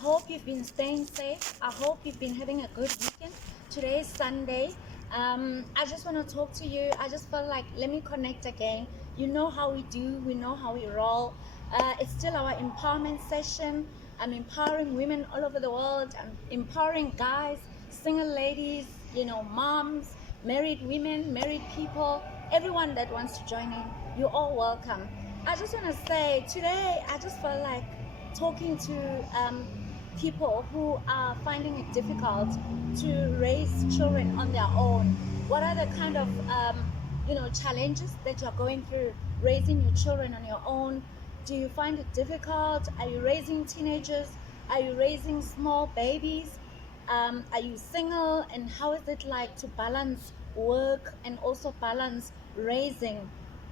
hope you've been staying safe. I hope you've been having a good weekend. Today is Sunday. I just want to talk to you. I just felt like let me connect again. You know how we do, we know how we roll. It's still our empowerment session. I'm empowering women all over the world. I'm empowering guys, single ladies, moms, married women, married people, everyone that wants to join in. You're all welcome. I just want to say today, I just felt like talking to people who are finding it difficult to raise children on their own. What are the kind of challenges that you're going through raising your children on your own? Do you find it difficult? Are you raising teenagers? Are you raising small babies? Are you single? And how is it like to balance work and also balance raising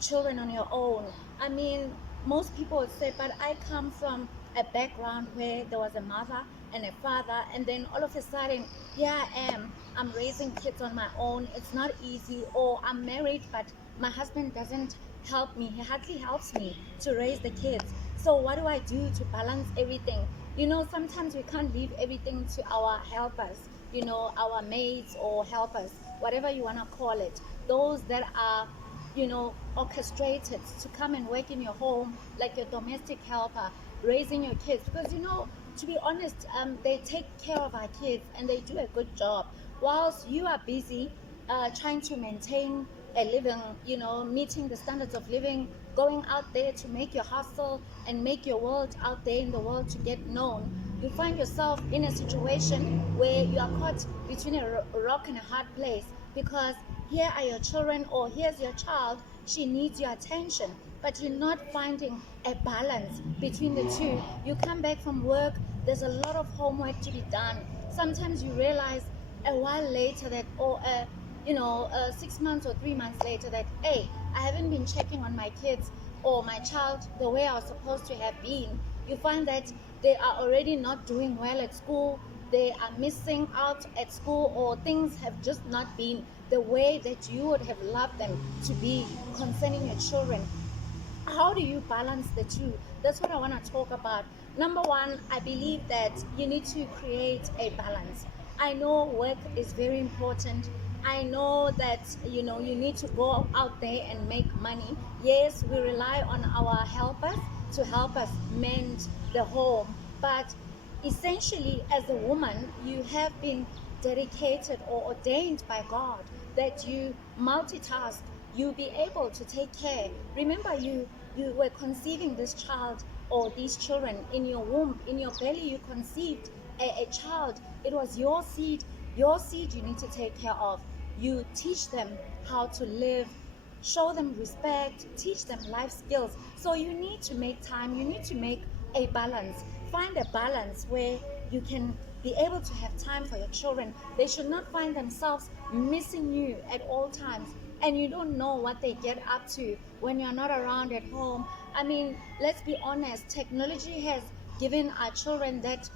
children on your own? I mean, most people would say, but I come from a background where there was a mother and a father, and then all of a sudden, here I am. I'm raising kids on my own. It's not easy. Or I'm married, but my husband doesn't help me. He hardly helps me to raise the kids. So what do I do to balance everything? Sometimes we can't leave everything to our helpers, our maids or helpers, whatever you want to call it. Those that are orchestrated to come and work in your home, like your domestic helper, raising your kids. Because, to be honest, they take care of our kids and they do a good job. Whilst you are busy trying to maintain a living, meeting the standards of living, going out there to make your hustle and make your world out there in the world to get known, you find yourself in a situation where you are caught between a rock and a hard place, because here are your children, or here's your child, she needs your attention, but you're not finding a balance between the two. You come back from work, there's a lot of homework to be done. Sometimes you realize a while later that, or 6 months or 3 months later, that, hey, I haven't been checking on my kids or my child the way I was supposed to have been. You find that they are already not doing well at school, they are missing out at school, or things have just not been the way that you would have loved them to be concerning your children. How do you balance the two? That's what I want to talk about. Number one, I believe that you need to create a balance. I know work is very important. I know that you need to go out there and make money. Yes, we rely on our helpers to help us mend the home, but essentially, as a woman, you have been dedicated or ordained by God that you multitask, you be able to take care. Remember, you were conceiving this child or these children in your womb, in your belly. You conceived a child. It was your seed. Your seed you need to take care of. You teach them how to live, show them respect, teach them life skills. So you need to make time, you need to make a balance. Find a balance where you can be able to have time for your children. They should not find themselves missing you at all times, and you don't know what they get up to when you're not around at home. I mean, let's be honest, technology has given our children that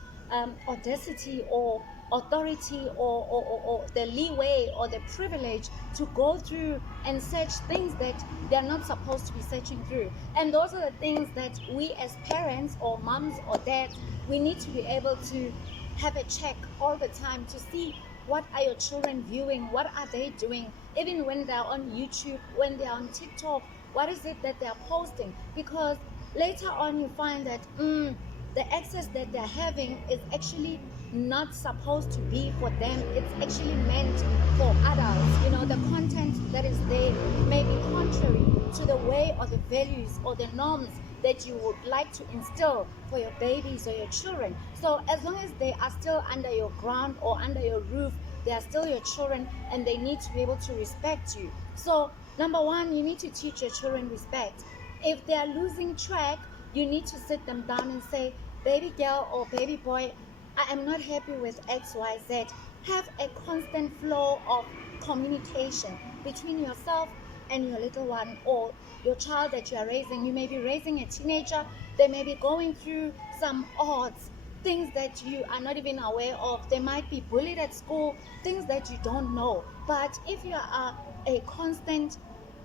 audacity or authority, or the leeway or the privilege to go through and search things that they're not supposed to be searching through. And those are the things that we as parents or moms or dads, we need to be able to have a check all the time to see what are your children viewing, what are they doing, even when they're on YouTube, when they're on TikTok, what is it that they're posting? Because later on you find that the access that they're having is actually not supposed to be for them. It's actually meant for adults. The content that is there may be contrary to the way or the values or the norms that you would like to instill for your babies or your children. So as long as they are still under your ground or under your roof, they are still your children, and they need to be able to respect you. So number one, you need to teach your children respect. If they are losing track, you need to sit them down and say, baby girl or baby boy, I am not happy with XYZ. Have a constant flow of communication between yourself and your little one, or your child that you are raising. You may be raising a teenager, they may be going through some odds, things that you are not even aware of. They might be bullied at school, things that you don't know. But if you are a constant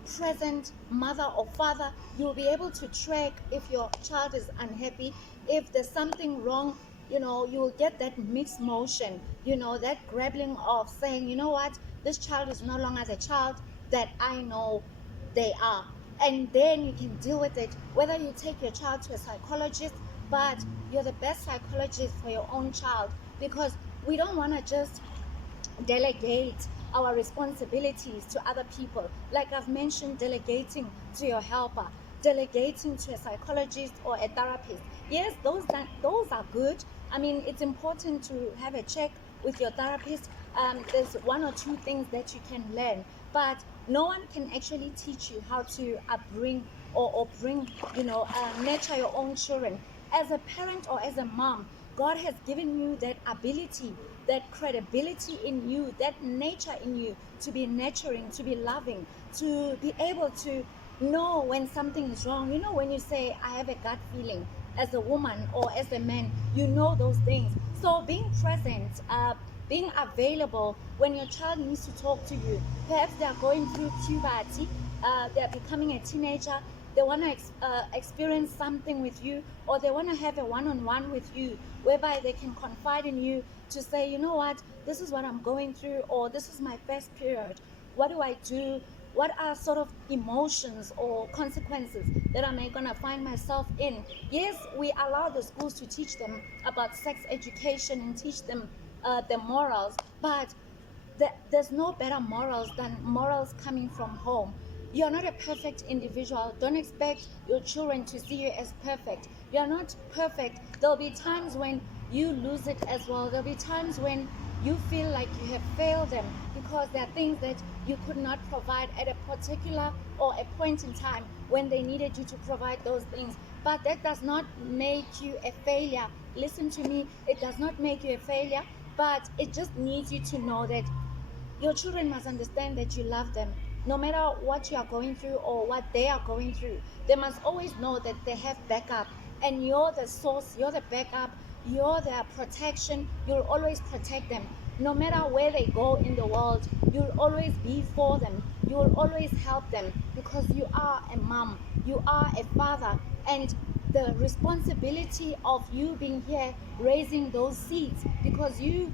present mother or father, you'll be able to track if your child is unhappy, if there's something wrong you will get that mixed motion, that grappling of saying, you know what, this child is no longer the child that I know they are. And then you can deal with it, whether you take your child to a psychologist, but you're the best psychologist for your own child, because we don't want to just delegate our responsibilities to other people. Like I've mentioned, delegating to your helper, delegating to a psychologist or a therapist. Yes, those are good. I mean, it's important to have a check with your therapist. There's one or two things that you can learn, but no one can actually teach you how to bring or bring, nurture your own children. As a parent or as a mom, God has given you that ability, that credibility in you, that nature in you to be nurturing, to be loving, to be able to know when something is wrong. When you say, I have a gut feeling, as a woman or as a man, those things. So being present, being available when your child needs to talk to you. Perhaps they are going through puberty, they are becoming a teenager, they want to experience something with you, or they want to have a one-on-one with you whereby they can confide in you to say, you know what, this is what I'm going through, or this is my first period. What do I do? What are sort of emotions or consequences that am I going to find myself in? Yes, we allow the schools to teach them about sex education and teach them the morals, but there's no better morals than morals coming from home. You're not a perfect individual. Don't expect your children to see you as perfect. You're not perfect. There'll be times when you lose it as well. There'll be times when you feel like you have failed them because there are things that you could not provide at a particular or a point in time when they needed you to provide those things. But that does not make you a failure. Listen to me, it does not make you a failure, but it just needs you to know that your children must understand that you love them. No matter what you are going through or what they are going through, they must always know that they have backup. And you're the source, you're the backup, you're their protection. You'll always protect them. No matter where they go in the world, you'll always be for them. You'll always help them because you are a mom, you are a father, and the responsibility of you being here raising those seeds, because you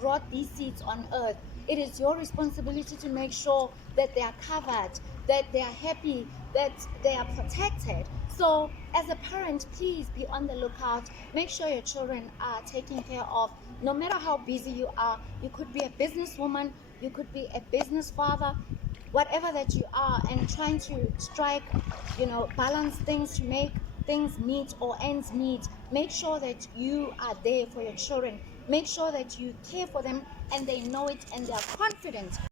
brought these seeds on earth. It is your responsibility to make sure that they are covered, that they are happy, that they are protected. So as a parent, please be on the lookout. Make sure your children are taken care of. No matter how busy you are, you could be a businesswoman, you could be a business father, whatever that you are, and trying to strike, balance things to make things meet or ends meet. Make sure that you are there for your children. Make sure that you care for them and they know it and they are confident